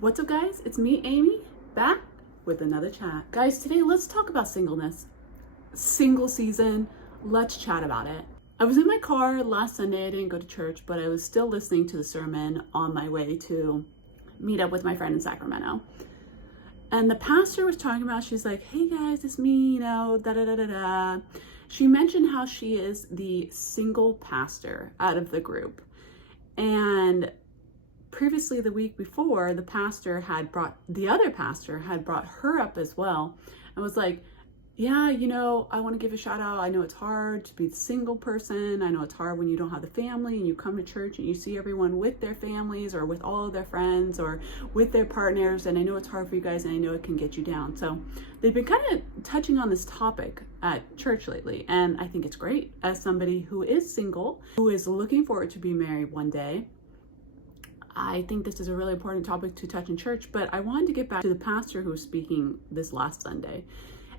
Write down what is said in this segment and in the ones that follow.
What's up, guys? It's me, Amy, back with another chat. Guys, today let's talk about singleness. Single season, let's chat about it. I was in my car last Sunday. I didn't go to church, but I was still listening to the sermon on my way to meet up with my friend in Sacramento. And the pastor was talking about, she's like, hey guys, it's me, da-da-da-da-da. She mentioned how she is the single pastor out of the group. And previously, the week before, the other pastor had brought her up as well and was like, yeah, I want to give a shout out. I know it's hard to be the single person. I know it's hard when you don't have the family and you come to church and you see everyone with their families or with all of their friends or with their partners. And I know it's hard for you guys and I know it can get you down. So they've been kind of touching on this topic at church lately. And I think it's great as somebody who is single, who is looking forward to be married one day. I think this is a really important topic to touch in church, but I wanted to get back to the pastor who was speaking this last Sunday.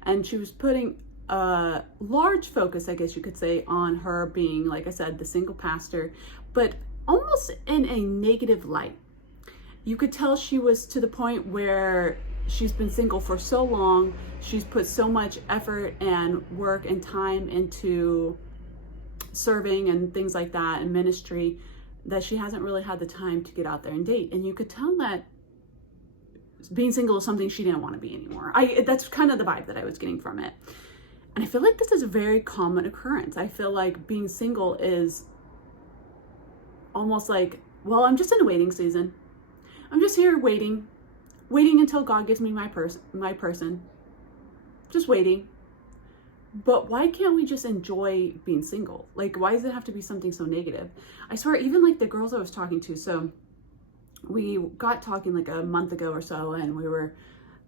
And she was putting a large focus, I guess you could say, on her being, like I said, the single pastor, but almost in a negative light. You could tell she was to the point where she's been single for so long, she's put so much effort and work and time into serving and things like that and ministry, that she hasn't really had the time to get out there and date. And you could tell that being single is something she didn't want to be anymore. That's kind of the vibe that I was getting from it. And I feel like this is a very common occurrence. I feel like being single is almost like, well, I'm just in a waiting season. I'm just here waiting until God gives me my person. Just waiting. But why can't we just enjoy being single? Like, why does it have to be something so negative? I swear, even like the girls I was talking to, so we got talking like a month ago or so, and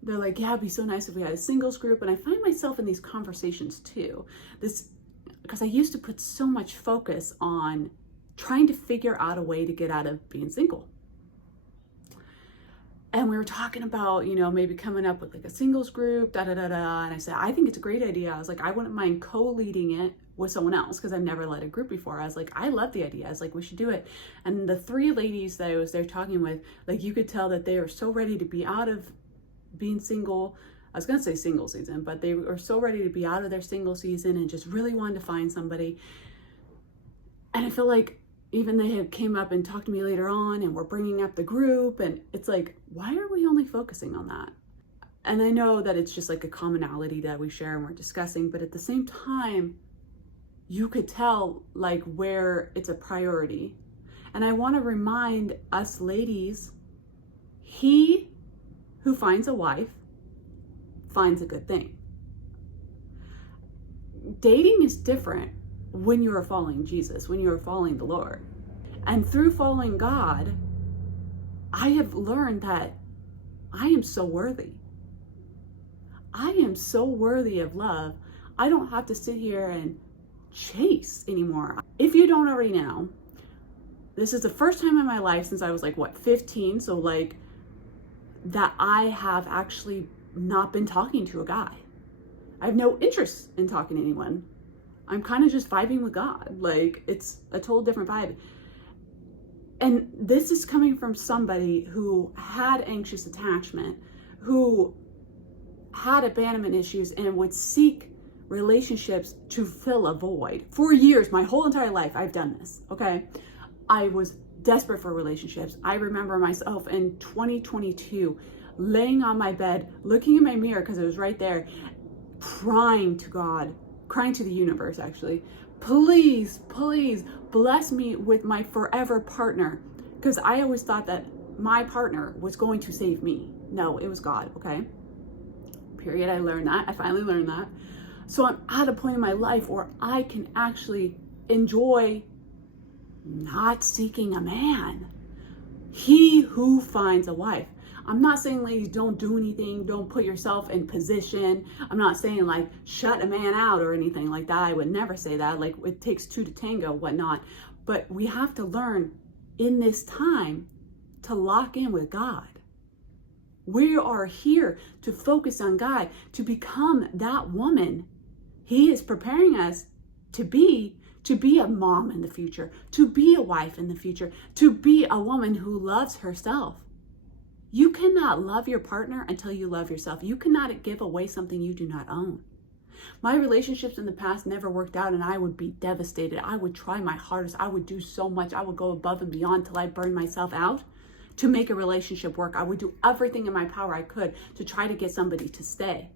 they're like, yeah, it'd be so nice if we had a singles group. And I find myself in these conversations too, because I used to put so much focus on trying to figure out a way to get out of being single. And we were talking about, maybe coming up with like a singles group, da-da-da-da. And I said, I think it's a great idea. I was like, I wouldn't mind co-leading it with someone else because I've never led a group before. I was like, I love the idea. I was like, we should do it. And the three ladies that I was there talking with, like, you could tell that they are so ready to be out of being single. I was going to say single season, but they were so ready to be out of their single season and just really wanted to find somebody. And I feel like even they had came up and talked to me later on and were bringing up the group, and it's like, why are we only focusing on that? And I know that it's just like a commonality that we share and we're discussing, but at the same time, you could tell like where it's a priority. And I want to remind us ladies, he who finds a wife finds a good thing. Dating is different when you are following Jesus, when you are following the Lord. And through following God, I have learned that I am so worthy. I am so worthy of love. I don't have to sit here and chase anymore. If you don't already know, this is the first time in my life since I was 15, so that I have actually not been talking to a guy. I have no interest in talking to anyone. I'm kind of just vibing with God. It's a total different vibe. And this is coming from somebody who had anxious attachment, who had abandonment issues and would seek relationships to fill a void. For years, my whole entire life, I've done this, okay? I was desperate for relationships. I remember myself in 2022, laying on my bed, looking in my mirror, because it was right there, crying to God, crying to the universe actually, please bless me with my forever partner, because I always thought that my partner was going to save me. No, it was God, okay? Period. I finally learned that. So I'm at a point in my life where I can actually enjoy not seeking a man. He who finds a wife. I'm not saying, ladies, don't do anything. Don't put yourself in position. I'm not saying shut a man out or anything like that. I would never say that. It takes two to tango, whatnot. But we have to learn in this time to lock in with God. We are here to focus on God, to become that woman He is preparing us to be a mom in the future, to be a wife in the future, to be a woman who loves herself. You cannot love your partner until you love yourself. You cannot give away something you do not own. My relationships in the past never worked out, and I would be devastated. I would try my hardest. I would do so much. I would go above and beyond till I burned myself out to make a relationship work. I would do everything in my power I could to try to get somebody to stay.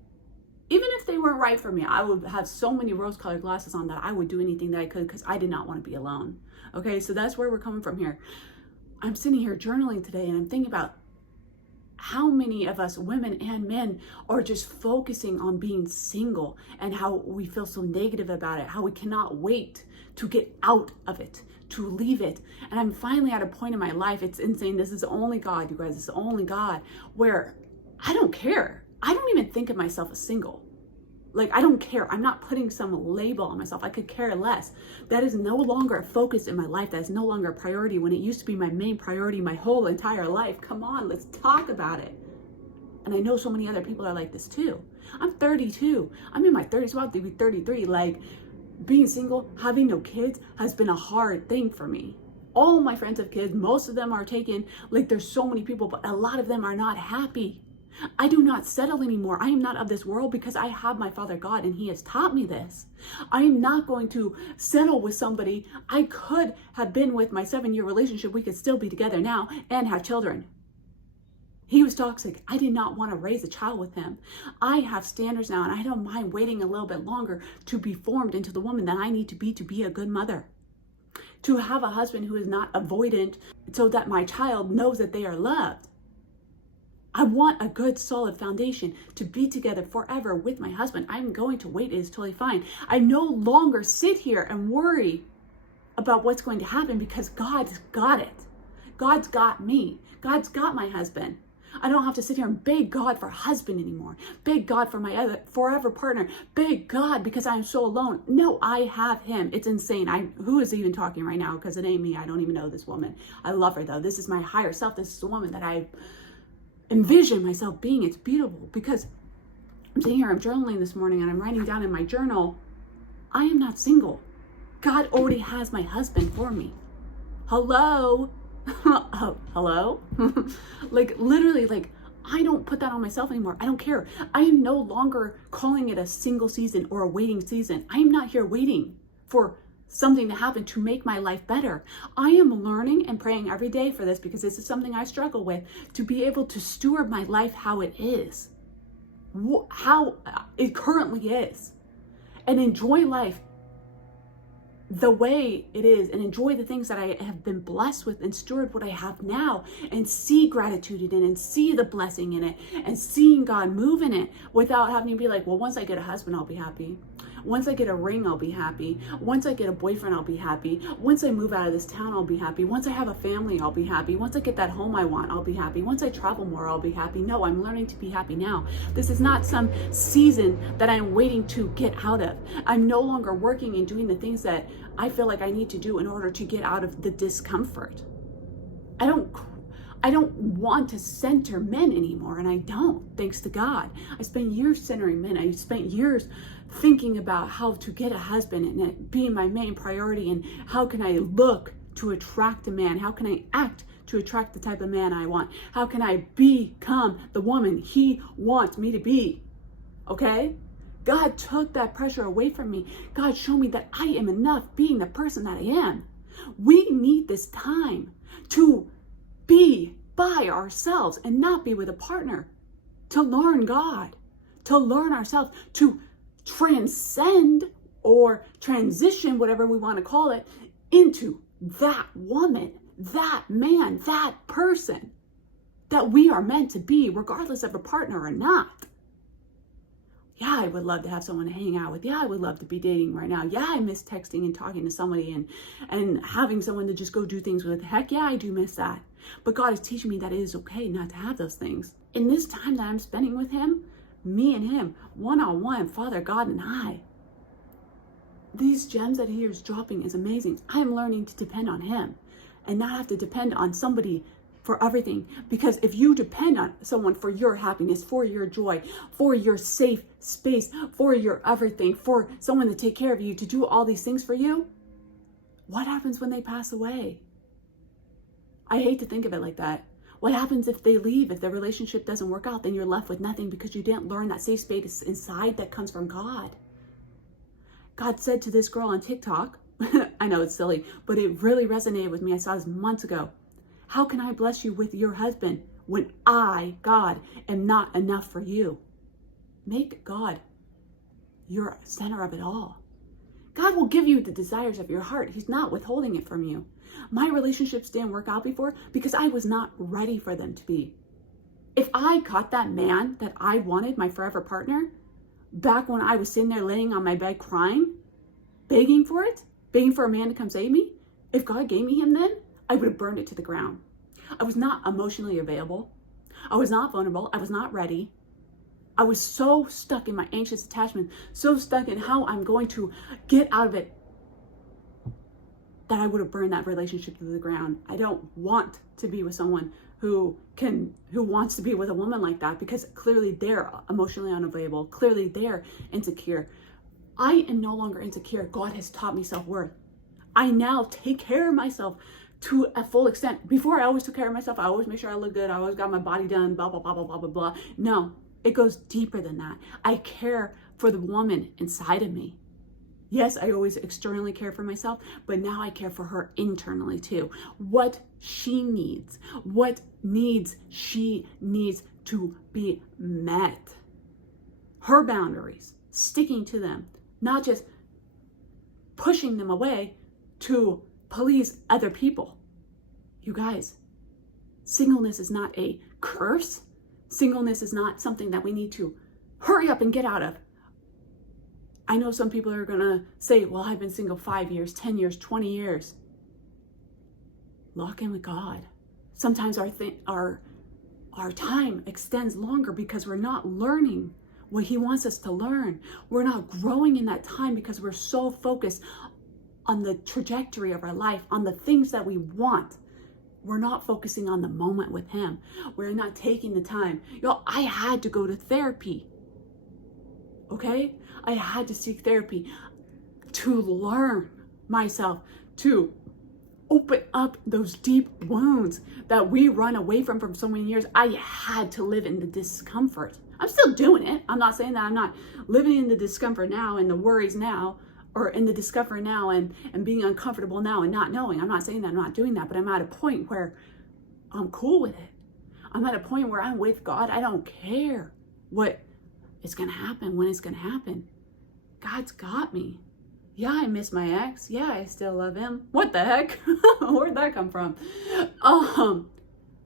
Even if they weren't right for me, I would have so many rose-colored glasses on that I would do anything that I could because I did not want to be alone. Okay, so that's where we're coming from here. I'm sitting here journaling today, and I'm thinking about how many of us, women and men, are just focusing on being single and how we feel so negative about it, how we cannot wait to get out of it, to leave it. And I'm finally at a point in my life, it's insane. This is only God, you guys. This is only God, where I don't care. I don't even think of myself as single. Like, I don't care. I'm not putting some label on myself. I could care less. That is no longer a focus in my life. That is no longer a priority when it used to be my main priority my whole entire life. Come on, let's talk about it. And I know so many other people are like this too. I'm 32. I'm in my 30s, about to be 33. Like, being single, having no kids has been a hard thing for me. All my friends have kids. Most of them are taken. Like, there's so many people, but a lot of them are not happy. I do not settle anymore. I am not of this world because I have my Father God, and He has taught me this. I am not going to settle with somebody. I could have been with my 7-year relationship. We could still be together now and have children. He was toxic. I did not want to raise a child with him. I have standards now, and I don't mind waiting a little bit longer to be formed into the woman that I need to be a good mother. To have a husband who is not avoidant so that my child knows that they are loved. I want a good, solid foundation to be together forever with my husband. I'm going to wait. It is totally fine. I no longer sit here and worry about what's going to happen because God's got it. God's got me. God's got my husband. I don't have to sit here and beg God for a husband anymore. Beg God for my other forever partner. Beg God because I'm so alone. No, I have Him. It's insane. Who is even talking right now? Because it ain't me. I don't even know this woman. I love her though. This is my higher self. This is the woman that I envision myself being. It's beautiful because I'm sitting here, I'm journaling this morning, and I'm writing down in my journal, I am not single. God already has my husband for me. Hello? Oh, hello? Like, literally, like, I don't put that on myself anymore. I don't care. I am no longer calling it a single season or a waiting season. I am not here waiting for something to happen to make my life better. I am learning and praying every day for this because this is something I struggle with, to be able to steward my life how it is, how it currently is, and enjoy life the way it is, and enjoy the things that I have been blessed with, and steward what I have now, and see gratitude in it, and see the blessing in it, and seeing God move in it without having to be like, well, once I get a husband, I'll be happy. Once I get a ring, I'll be happy. Once I get a boyfriend, I'll be happy. Once I move out of this town, I'll be happy. Once I have a family, I'll be happy. Once I get that home I want, I'll be happy. Once I travel more, I'll be happy. No, I'm learning to be happy now. This is not some season that I'm waiting to get out of. I'm no longer working and doing the things that I feel like I need to do in order to get out of the discomfort. I don't want to center men anymore, and I don't, thanks to God. I spent years centering men. I spent years thinking about how to get a husband and it being my main priority, and how can I look to attract a man? How can I act to attract the type of man I want? How can I become the woman He wants me to be? Okay? God took that pressure away from me. God showed me that I am enough being the person that I am. We need this time to be by ourselves and not be with a partner, to learn God, to learn ourselves, to transcend or transition, whatever we want to call it, into that woman, that man, that person that we are meant to be, regardless of a partner or not. Yeah, I would love to have someone to hang out with. Yeah, I would love to be dating right now. Yeah, I miss texting and talking to somebody and having someone to just go do things with. Heck yeah, I do miss that. But God is teaching me that it is okay not to have those things. In this time that I'm spending with Him, me and Him, one-on-one, Father God and I, these gems that He is dropping is amazing. I'm learning to depend on Him and not have to depend on somebody for everything. Because if you depend on someone for your happiness, for your joy, for your safe space, for your everything, for someone to take care of you, to do all these things for you, what happens when they pass away? I hate to think of it like that. What happens if they leave, if the relationship doesn't work out? Then you're left with nothing because you didn't learn that safe space inside that comes from God. God said to this girl on TikTok, I know it's silly, but it really resonated with me. I saw this months ago. How can I bless you with your husband when I, God, am not enough for you? Make God your center of it all. God will give you the desires of your heart. He's not withholding it from you. My relationships didn't work out before because I was not ready for them to be. If I got that man that I wanted, my forever partner, back when I was sitting there laying on my bed crying, begging for it, begging for a man to come save me, if God gave me him then, I would have burned it to the ground. I was not emotionally available. I was not vulnerable. I was not ready. I was so stuck in my anxious attachment, so stuck in how I'm going to get out of it, that I would have burned that relationship to the ground. I don't want to be with someone who wants to be with a woman like that, because clearly they're emotionally unavailable. Clearly they're insecure. I am no longer insecure. God has taught me self-worth. I now take care of myself to a full extent. Before, I always took care of myself. I always made sure I look good. I always got my body done, blah, blah, blah, blah, blah, blah, blah. No, it goes deeper than that. I care for the woman inside of me. Yes, I always externally care for myself, but now I care for her internally too. What she needs, what needs she needs to be met. Her boundaries, sticking to them, not just pushing them away to please other people. You guys, singleness is not a curse. Singleness is not something that we need to hurry up and get out of. I know some people are going to say, well, I've been single 5 years, 10 years, 20 years. Lock in with God. Sometimes our time extends longer because we're not learning what he wants us to learn. We're not growing in that time because we're so focused on the trajectory of our life, on the things that we want. We're not focusing on the moment with him. We're not taking the time. Y'all, I had to go to therapy. Okay? I had to seek therapy to learn myself, to open up those deep wounds that we run away from so many years. I had to live in the discomfort. I'm still doing it. I'm not saying that I'm not living in the discomfort now and the worries now, or in the discomfort now and being uncomfortable now and not knowing. I'm not saying that I'm not doing that, but I'm at a point where I'm cool with it. I'm at a point where I'm with God. I don't care what is going to happen, when it's going to happen. God's got me. Yeah, I miss my ex. Yeah, I still love him. What the heck? Where'd that come from?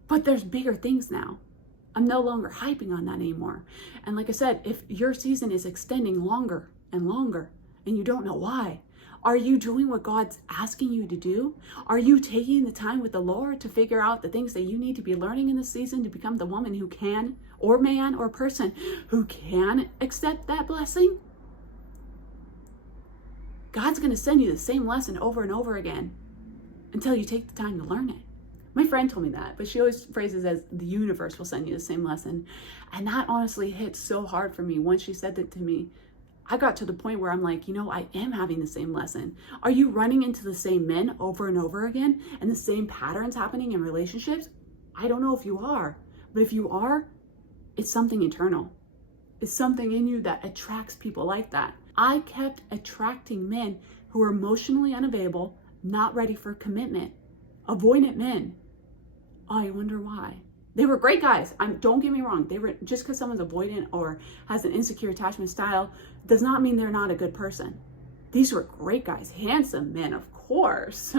But there's bigger things now. I'm no longer hyping on that anymore. And like I said, if your season is extending longer and longer and you don't know why, are you doing what God's asking you to do? Are you taking the time with the Lord to figure out the things that you need to be learning in this season to become the woman who can, or man or person who can accept that blessing? God's going to send you the same lesson over and over again until you take the time to learn it. My friend told me that, but she always phrases it as the universe will send you the same lesson. And that honestly hit so hard for me. Once she said that to me, I got to the point where I'm like, I am having the same lesson. Are you running into the same men over and over again and the same patterns happening in relationships? I don't know if you are, but if you are, it's something internal. It's something in you that attracts people like that. I kept attracting men who were emotionally unavailable, not ready for commitment, avoidant men. I wonder why. They were great guys. Don't get me wrong. They were, just because someone's avoidant or has an insecure attachment style does not mean they're not a good person. These were great guys, handsome men, of course.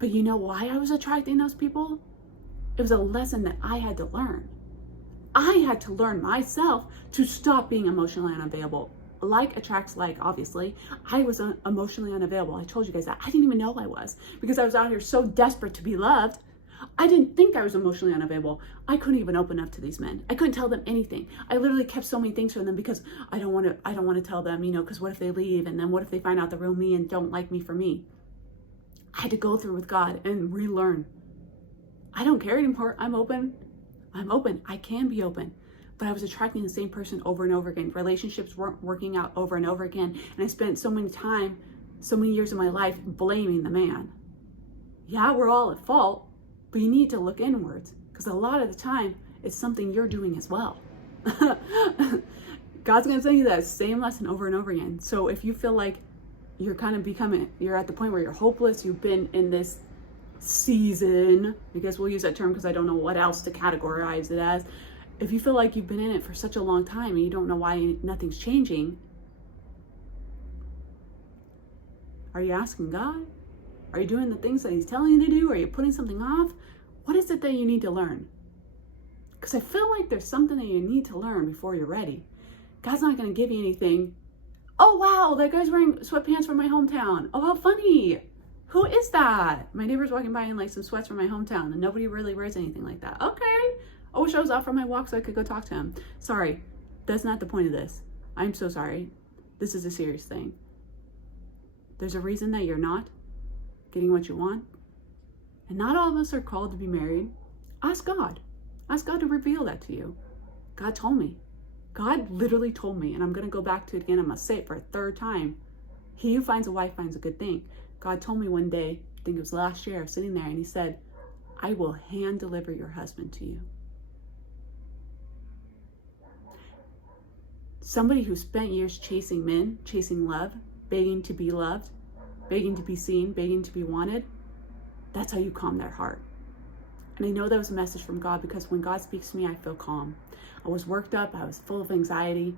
But you know why I was attracting those people? It was a lesson that I had to learn. I had to learn myself to stop being emotionally unavailable. Like attracts like, obviously. I was emotionally unavailable. I told you guys that. I didn't even know I was, because I was out here so desperate to be loved. I didn't think I was emotionally unavailable. I couldn't even open up to these men. I couldn't tell them anything. I literally kept so many things from them because I don't want to tell them, because what if they leave, and then what if they find out the real me and don't like me for me? I had to go through with God and relearn. I don't care anymore. I'm open. I can be open. But I was attracting the same person over and over again. Relationships weren't working out over and over again. And I spent so many years of my life blaming the man. Yeah, we're all at fault, but you need to look inwards. Because a lot of the time, it's something you're doing as well. God's going to tell you that same lesson over and over again. So if you feel like you're kind of you're at the point where you're hopeless, you've been in this season, I guess we'll use that term because I don't know what else to categorize it as. If you feel like you've been in it for such a long time and you don't know why nothing's changing, are you asking God? Are you doing the things that he's telling you to do? Are you putting something off? What is it that you need to learn? Because I feel like there's something that you need to learn before you're ready. God's not going to give you anything. Oh, wow, that guy's wearing sweatpants from my hometown. Oh, how funny. Who is that? My neighbor's walking by in like some sweats from my hometown and nobody really wears anything like that. Okay. I wish I was out for my walk so I could go talk to him. Sorry, that's not the point of this. I'm so sorry. This is a serious thing. There's a reason that you're not getting what you want. And not all of us are called to be married. Ask God. Ask God to reveal that to you. God told me. God literally told me, and I'm going to go back to it again. I'm going to say it for a third time. He who finds a wife finds a good thing. God told me one day, I think it was last year, I was sitting there and he said, I will hand deliver your husband to you. Somebody who spent years chasing men, chasing love, begging to be loved, begging to be seen, begging to be wanted, that's how you calm their heart. And I know that was a message from God because when God speaks to me, I feel calm. I was worked up, I was full of anxiety.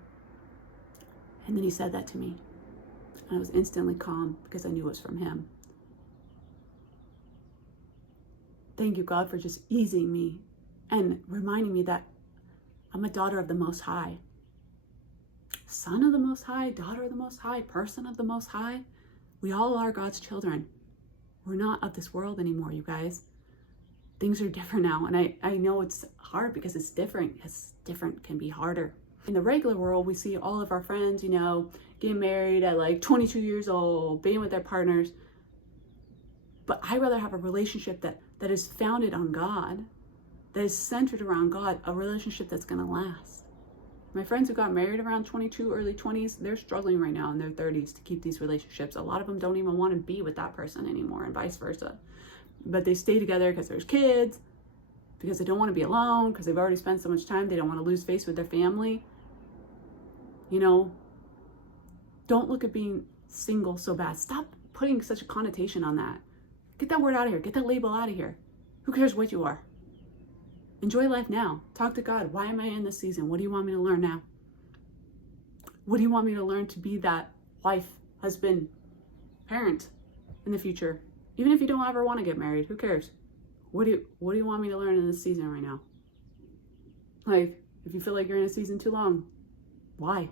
And then he said that to me. And I was instantly calm because I knew it was from him. Thank you, God, for just easing me and reminding me that I'm a daughter of the Most High. Son of the Most High, daughter of the Most High, person of the Most High. We all are God's children. We're not of this world anymore, you guys. Things are different now. And I know it's hard because it's different. Yes, different can be harder. In the regular world, we see all of our friends, getting married at like 22 years old, being with their partners. But I'd rather have a relationship that is founded on God, that is centered around God, a relationship that's going to last. My friends who got married around 22, early 20s, they're struggling right now in their 30s to keep these relationships. A lot of them don't even want to be with that person anymore and vice versa. But they stay together because there's kids, because they don't want to be alone, because they've already spent so much time. They don't want to lose face with their family. Don't look at being single so bad. Stop putting such a connotation on that. Get that word out of here. Get that label out of here. Who cares what you are? Enjoy life now. Talk to God. Why am I in this season? What do you want me to learn now? What do you want me to learn to be that wife, husband, parent in the future? Even if you don't ever want to get married, who cares? What do you want me to learn in this season right now? Like, if you feel like you're in a season too long, why?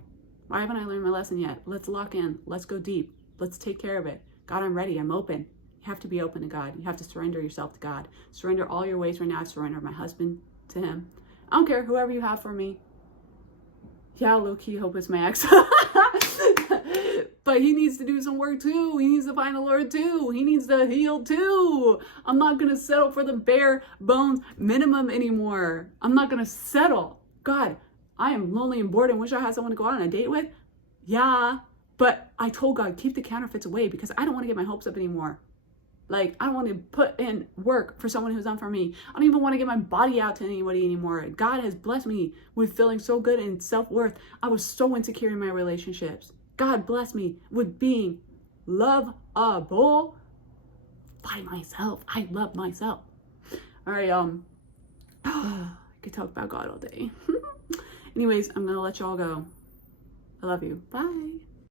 Why haven't I learned my lesson yet? Let's lock in. Let's go deep. Let's take care of it. God, I'm ready. I'm open. You have to be open to God. You have to surrender yourself to God. Surrender all your ways right now. I surrender my husband to him. I don't care, whoever you have for me. Yeah, low-key, hope it's my ex. But he needs to do some work too. He needs to find the Lord too. He needs to heal too. I'm not going to settle for the bare bones minimum anymore. I'm not going to settle. God, I am lonely and bored and wish I had someone to go out on a date with. Yeah, but I told God, keep the counterfeits away because I don't want to get my hopes up anymore. Like, I don't want to put in work for someone who's done for me. I don't even want to get my body out to anybody anymore. God has blessed me with feeling so good in self-worth. I was so insecure in my relationships. God bless me with being lovable by myself. I love myself. All right, I could talk about God all day. Anyways, I'm going to let y'all go. I love you. Bye.